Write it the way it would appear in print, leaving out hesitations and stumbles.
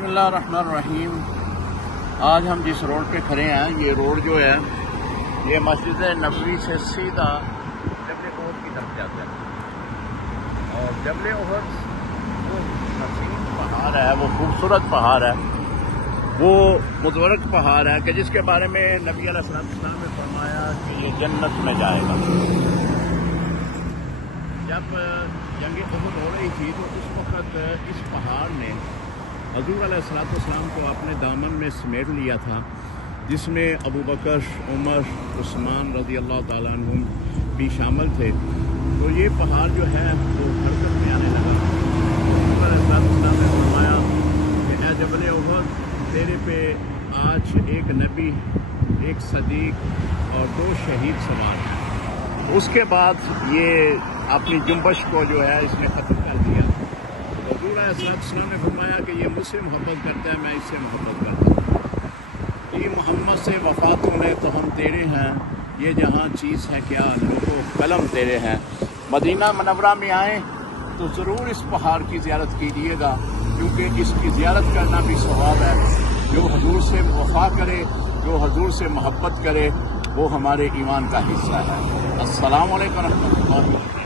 بسم اللہ الرحمن الرحیم۔ آج ہم جس روڈ پہ کھڑے ہیں یہ روڈ جو ہے یہ مسجد نبوی سے سیدھا جبل احد کی طرف جاتا ہے، اور جبل احد وہ حسین پہاڑ ہے، وہ خوبصورت پہاڑ ہے، وہ متبرک پہاڑ ہے کہ جس کے بارے میں نبی علیہ السلام نے فرمایا کہ یہ جنت میں جائے گا۔ جب جنگ احد ہو رہی تھی تو اس وقت اس پہاڑ نے حضور علیہ السلام کو اپنے دامن میں سمیٹ لیا تھا، جس میں ابو بکر، عمر، عثمان رضی اللہ تعالیٰ عنہم بھی شامل تھے۔ تو یہ پہاڑ جو ہے وہ حرکت میں آنے لگا۔ حضور علیہ السلام نے فرمایا کہ اے جبل احد، تیرے پہ آج ایک نبی، ایک صدیق اور 2 شہید سوار ہیں۔ اس کے بعد یہ اپنی جنبش کو جو ہے اس نے ختم کر دیا۔ حضور علیہ السلام نے فرمایا کہ یہ مجھ سے محبت کرتا ہے، میں اس سے محبت کرتا ہوں۔ یہ محمد سے وفات ہونے تو ہم تیرے ہیں، یہ جہاں چیز ہے کیا نوٹ و قلم تیرے ہیں۔ مدینہ منورہ میں آئیں تو ضرور اس پہاڑ کی زیارت کیجیے گا، کیونکہ اس کی زیارت کرنا بھی ثواب ہے۔ جو حضور سے وفا کرے، جو حضور سے محبت کرے، وہ ہمارے ایمان کا حصہ ہے۔ السلام علیکم ورحمۃ اللہ۔